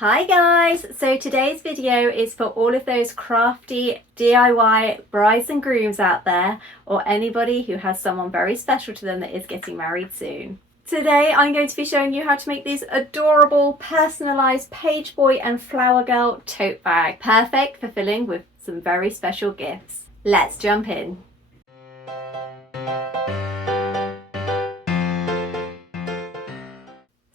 Hi guys! So today's video is for all of those crafty DIY brides and grooms out there, or anybody who has someone very special to them that is getting married soon. Today I'm going to be showing you how to make these adorable personalised page boy and flower girl tote bag, perfect for filling with some very special gifts. Let's jump in.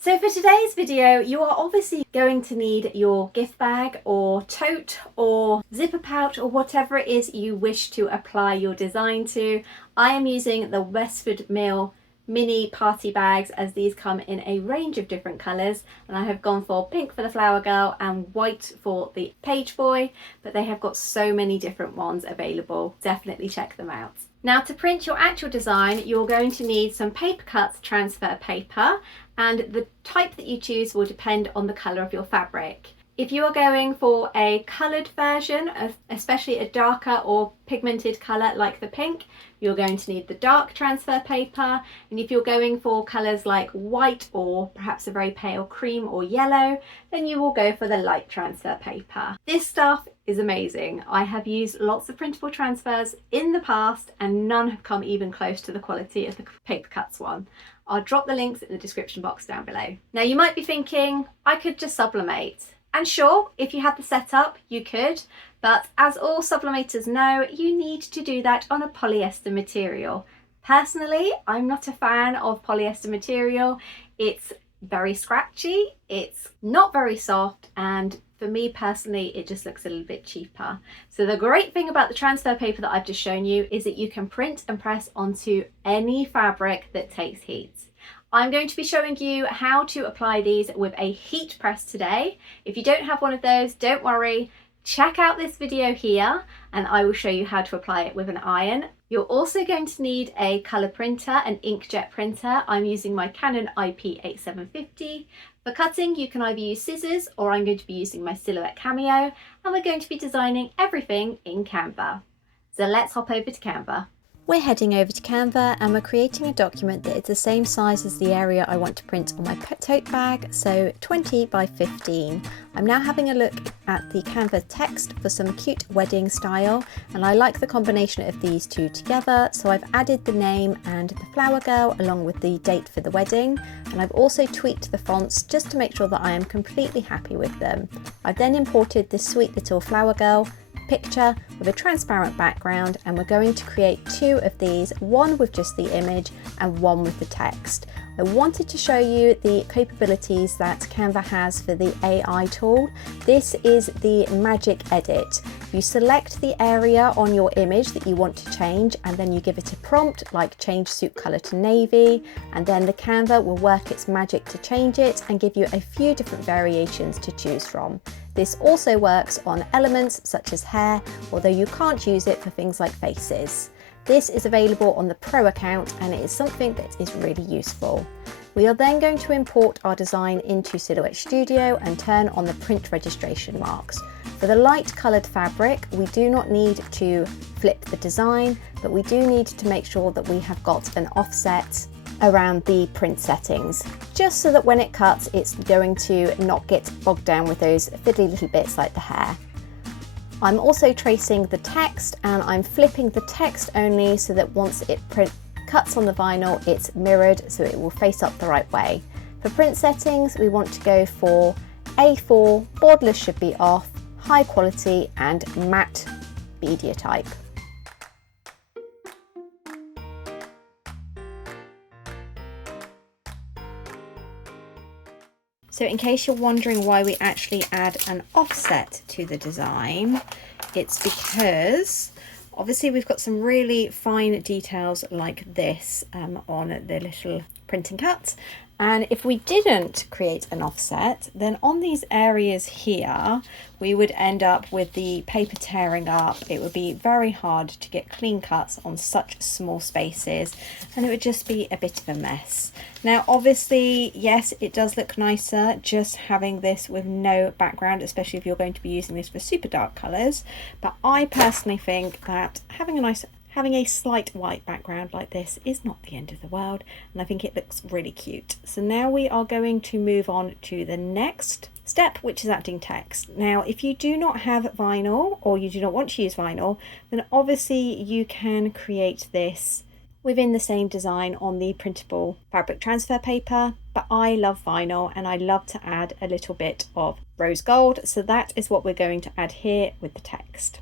So for today's video, you are obviously going to need your gift bag or tote or zipper pouch or whatever it is you wish to apply your design to. I am using the Westford Mill mini party bags, as these come in a range of different colours, and I have gone for pink for the flower girl and white for the page boy, but they have got so many different ones available. Definitely check them out. Now, to print your actual design, you're going to need some Paper Cutz transfer paper, and the type that you choose will depend on the colour of your fabric. If you are going for a coloured version, especially a darker or pigmented colour like the pink, you're going to need the dark transfer paper. And if you're going for colours like white or perhaps a very pale cream or yellow, then you will go for the light transfer paper. This stuff is amazing. I have used lots of printable transfers in the past and none have come even close to the quality of the Paper Cutz one. I'll drop the links in the description box down below. Now you might be thinking, I could just sublimate. And sure, if you had the setup, you could, but as all sublimators know, you need to do that on a polyester material. Personally, I'm not a fan of polyester material. It's very scratchy, it's not very soft, and for me personally, it just looks a little bit cheaper. So the great thing about the transfer paper that I've just shown you is that you can print and press onto any fabric that takes heat. I'm going to be showing you how to apply these with a heat press today. If you don't have one of those, don't worry. Check out this video here and I will show you how to apply it with an iron. You're also going to need a colour printer, an inkjet printer. I'm using my Canon IP8750. For cutting, you can either use scissors or I'm going to be using my Silhouette Cameo, and we're going to be designing everything in Canva. So let's hop over to Canva. We're heading over to Canva and we're creating a document that is the same size as the area I want to print on my tote bag, so 20 by 15. I'm now having a look at the Canva text for some cute wedding style, and I like the combination of these two together, so I've added the name and the flower girl along with the date for the wedding, and I've also tweaked the fonts just to make sure that I am completely happy with them. I've then imported this sweet little flower girl picture with a transparent background, and we're going to create two of these, one with just the image and one with the text. I wanted to show you the capabilities that Canva has for the AI tool. This is the magic edit. You select the area on your image that you want to change, and then you give it a prompt like change suit color to navy, and then the Canva will work its magic to change it and give you a few different variations to choose from. This also works on elements such as hair, although you can't use it for things like faces. This is available on the Pro account and it is something that is really useful. We are then going to import our design into Silhouette Studio and turn on the print registration marks. For the light coloured fabric, we do not need to flip the design, but we do need to make sure that we have got an offset around the print settings, just so that when it cuts, it's going to not get bogged down with those fiddly little bits like the hair. I'm also tracing the text, and I'm flipping the text only so that once it cuts on the vinyl, it's mirrored so it will face up the right way. For print settings, we want to go for A4, borderless should be off, high quality and matte media type. So in case you're wondering why we actually add an offset to the design, it's because obviously we've got some really fine details like this on the little printing cut. And if we didn't create an offset, then on these areas here, we would end up with the paper tearing up. It would be very hard to get clean cuts on such small spaces, and it would just be a bit of a mess. Now, obviously, yes, it does look nicer just having this with no background, especially if you're going to be using this for super dark colours. But I personally think that having a slight white background like this is not the end of the world, and I think it looks really cute. So now we are going to move on to the next step, which is adding text. Now, if you do not have vinyl or you do not want to use vinyl, then obviously you can create this within the same design on the printable fabric transfer paper, but I love vinyl and I love to add a little bit of rose gold, so that is what we're going to add here with the text.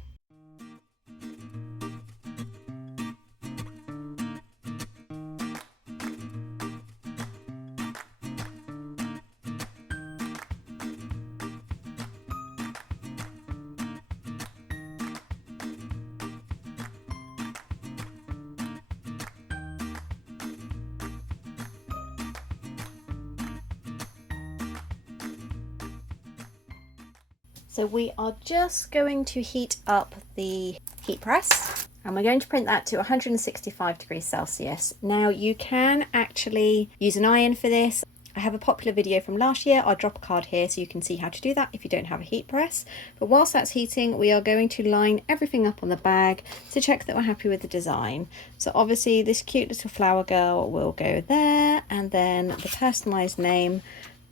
So we are just going to heat up the heat press and we're going to print that to 165 degrees Celsius. Now you can actually use an iron for this. I have a popular video from last year. I'll drop a card here so you can see how to do that if you don't have a heat press. But whilst that's heating, we are going to line everything up on the bag to check that we're happy with the design. So obviously this cute little flower girl will go there, and then the personalised name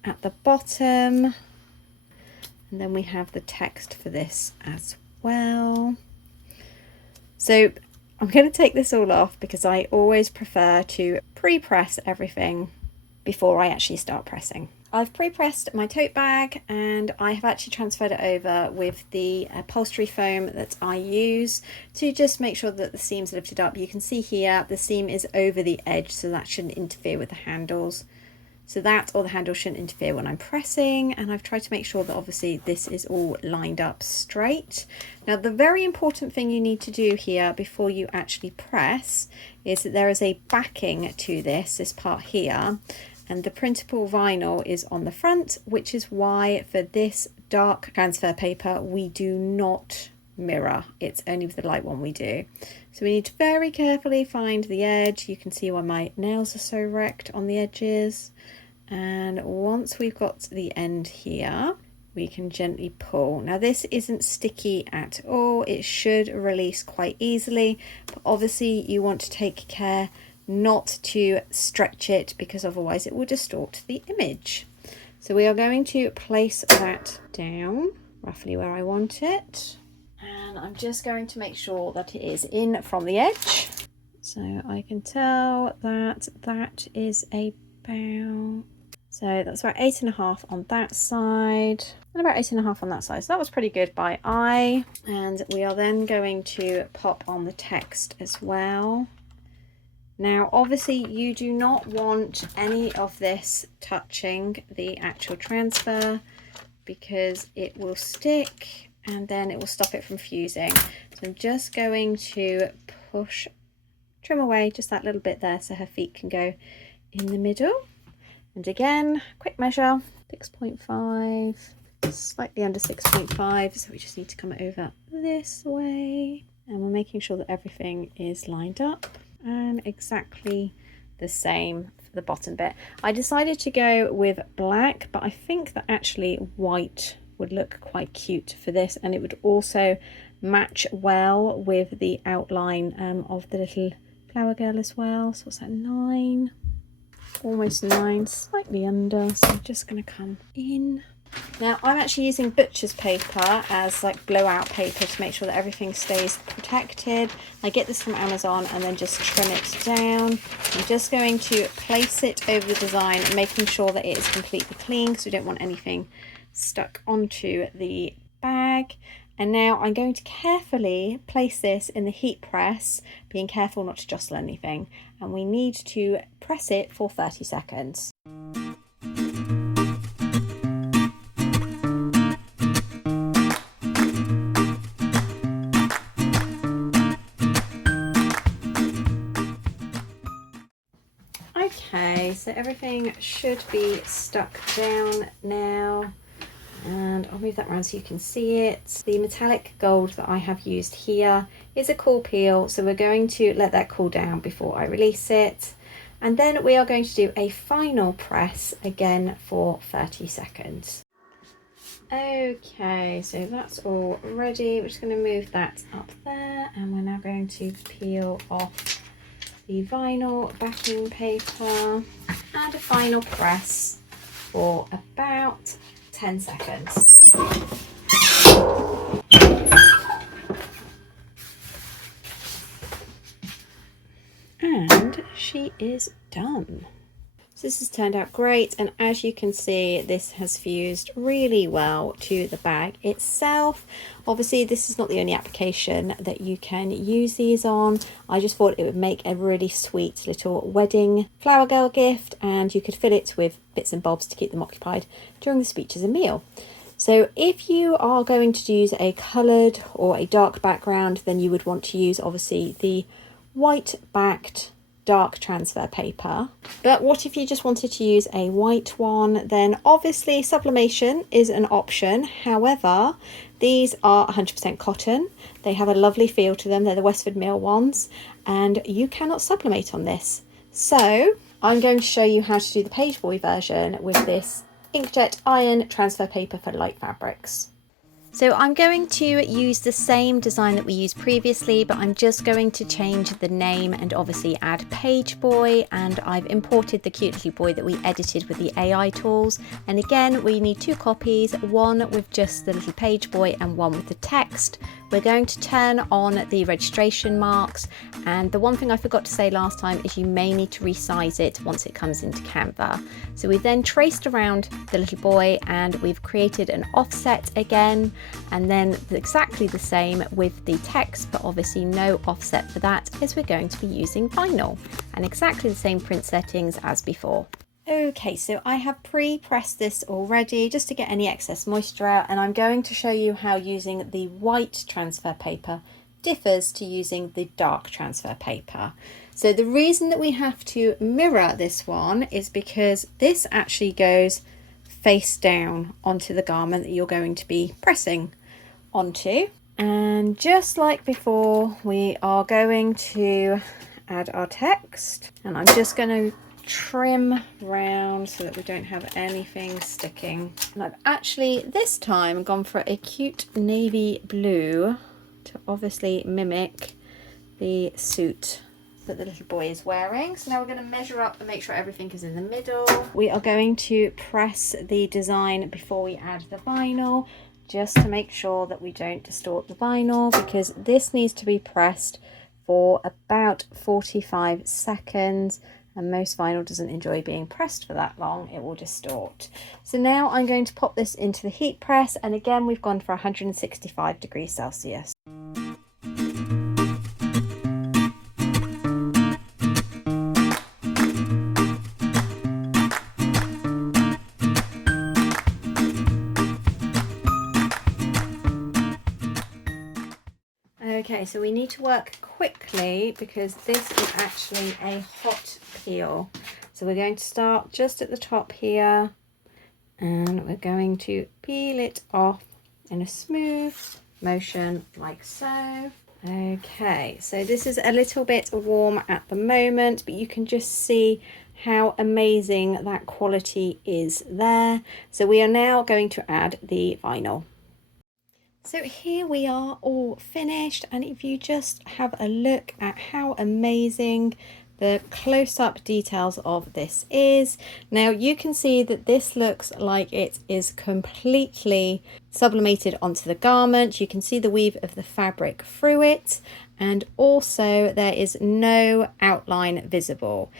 at the bottom. And then we have the text for this as well. So I'm going to take this all off because I always prefer to pre-press everything before I actually start pressing. I've pre-pressed my tote bag and I have actually transferred it over with the upholstery foam that I use to just make sure that the seam's lifted up. You can see here the seam is over the edge, so that shouldn't interfere with the handles. So that or the handle shouldn't interfere when I'm pressing, and I've tried to make sure that obviously this is all lined up straight. Now the very important thing you need to do here before you actually press is that there is a backing to this part here, and the printable vinyl is on the front, which is why for this dark transfer paper we do not mirror. It's only with the light one we do. So we need to very carefully find the edge. You can see why my nails are so wrecked on the edges. And once we've got to the end here, we can gently pull. Now this isn't sticky at all. It should release quite easily, but obviously you want to take care not to stretch it because otherwise it will distort the image. So we are going to place that down roughly where I want it. And I'm just going to make sure that it is in from the edge. So I can tell that that is about, so that's about 8.5 on that side and about 8.5 on that side. So that was pretty good by eye. And we are then going to pop on the text as well. Now obviously you do not want any of this touching the actual transfer because it will stick and then it will stop it from fusing. So I'm just going to trim away just that little bit there so her feet can go in the middle. And again, quick measure, 6.5, slightly under 6.5. So we just need to come over this way. And we're making sure that everything is lined up and exactly the same for the bottom bit. I decided to go with black, but I think that actually white would look quite cute for this, and it would also match well with the outline of the little flower girl as well. So what's that, 9? Almost 9, slightly under, so I'm just going to come in. Now I'm actually using butcher's paper as like blowout paper to make sure that everything stays protected. I get this from Amazon and then just trim it down. I'm just going to place it over the design, making sure that it is completely clean because we don't want anything stuck onto the bag. And now I'm going to carefully place this in the heat press, being careful not to jostle anything, and we need to press it for 30 seconds. Okay, so everything should be stuck down now. And I'll move that around so you can see it. The metallic gold that I have used here is a cool peel, so we're going to let that cool down before I release it. And then we are going to do a final press again for 30 seconds. Okay, so that's all ready. We're just going to move that up there, and we're now going to peel off the vinyl backing paper and a final press for about 10 seconds. And she is done. So this has turned out great, and as you can see, this has fused really well to the bag itself. Obviously this is not the only application that you can use these on. I just thought it would make a really sweet little wedding flower girl gift, and you could fill it with bits and bobs to keep them occupied during the speeches and meal. So if you are going to use a coloured or a dark background, then you would want to use obviously the white backed dark transfer paper. But what if you just wanted to use a white one? Then obviously sublimation is an option. However, these are 100% cotton. They have a lovely feel to them. They're the Westford Mill ones, and you cannot sublimate on this. So I'm going to show you how to do the page boy version with this Inkjet iron transfer paper for light fabrics. So I'm going to use the same design that we used previously, but I'm just going to change the name and obviously add Page Boy, and I've imported the cute little boy that we edited with the AI tools. And again, we need 2 copies, one with just the little Page Boy and one with the text. We're going to turn on the registration marks, and the one thing I forgot to say last time is you may need to resize it once it comes into Canva. So we then traced around the little boy and we've created an offset again, and then exactly the same with the text, but obviously no offset for that as we're going to be using vinyl, and exactly the same print settings as before. Okay, so I have pre-pressed this already just to get any excess moisture out, and I'm going to show you how using the white transfer paper differs to using the dark transfer paper. So the reason that we have to mirror this one is because this actually goes face down onto the garment that you're going to be pressing onto. And just like before, we are going to add our text, and I'm just going to trim round so that we don't have anything sticking. And I've actually this time gone for a cute navy blue to obviously mimic the suit that the little boy is wearing. So now we're going to measure up and make sure everything is in the middle. We are going to press the design before we add the vinyl, just to make sure that we don't distort the vinyl, because this needs to be pressed for about 45 seconds. And most vinyl doesn't enjoy being pressed for that long, it will distort. So now I'm going to pop this into the heat press, and again we've gone for 165 degrees Celsius. Okay, so we need to work quickly because this is actually a hot peel. So we're going to start just at the top here, and we're going to peel it off in a smooth motion like so. Okay, so this is a little bit warm at the moment, but you can just see how amazing that quality is there. So we are now going to add the vinyl. So here we are all finished, and if you just have a look at how amazing the close-up details of this is. Now you can see that this looks like it is completely sublimated onto the garment. You can see the weave of the fabric through it, and also there is no outline visible.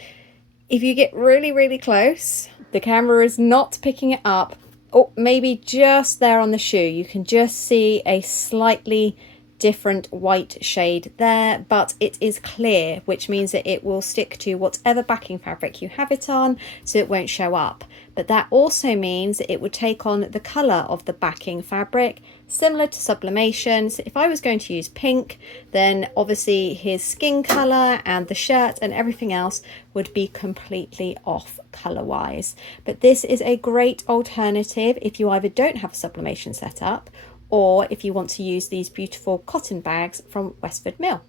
If you get really close, the camera is not picking it up. Or maybe just there on the shoe, you can just see a slightly different white shade there, but it is clear, which means that it will stick to whatever backing fabric you have it on, so it won't show up. But that also means that it would take on the colour of the backing fabric, similar to sublimation. So if I was going to use pink, then obviously his skin colour and the shirt and everything else would be completely off colour wise. But this is a great alternative if you either don't have a sublimation set up, or if you want to use these beautiful cotton bags from Westford Mill.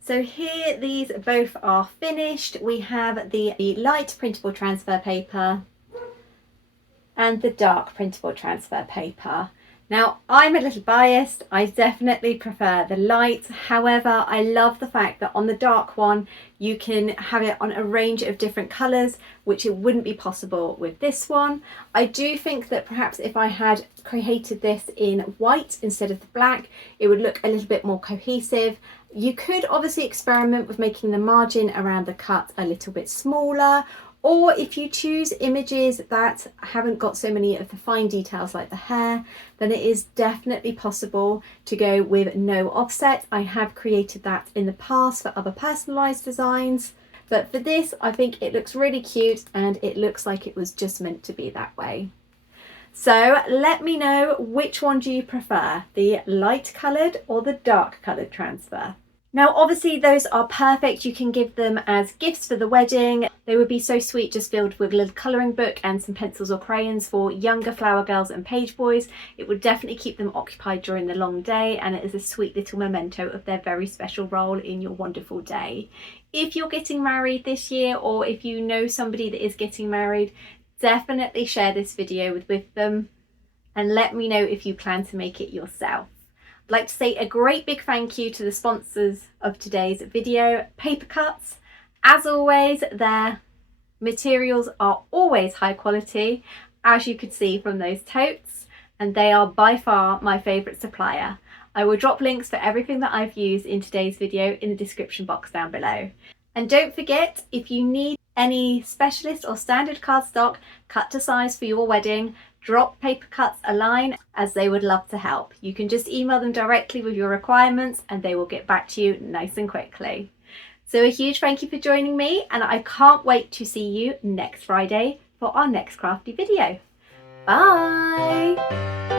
So here these both are finished. We have the light printable transfer paper and the dark printable transfer paper. Now, I'm a little biased. I definitely prefer the light. However, I love the fact that on the dark one, you can have it on a range of different colours, which it wouldn't be possible with this one. I do think that perhaps if I had created this in white instead of the black, it would look a little bit more cohesive. You could obviously experiment with making the margin around the cut a little bit smaller, or if you choose images that haven't got so many of the fine details like the hair, then it is definitely possible to go with no offset. I have created that in the past for other personalised designs, but for this I think it looks really cute and it looks like it was just meant to be that way. So let me know, which one do you prefer, the light coloured or the dark coloured transfer? Now obviously those are perfect, you can give them as gifts for the wedding. They would be so sweet, just filled with a little colouring book and some pencils or crayons for younger flower girls and page boys. It would definitely keep them occupied during the long day, and it is a sweet little memento of their very special role in your wonderful day. If you're getting married this year, or if you know somebody that is getting married, definitely share this video with them and let me know if you plan to make it yourself. I'd like to say a great big thank you to the sponsors of today's video, Paper Cutz. As always, their materials are always high quality, as you could see from those totes, and they are by far my favourite supplier. I will drop links for everything that I've used in today's video in the description box down below. And don't forget, if you need any specialist or standard cardstock cut to size for your wedding, drop Paper Cutz a line, as they would love to help. You can just email them directly with your requirements and they will get back to you nice and quickly. So a huge thank you for joining me, and I can't wait to see you next Friday for our next crafty video. Bye!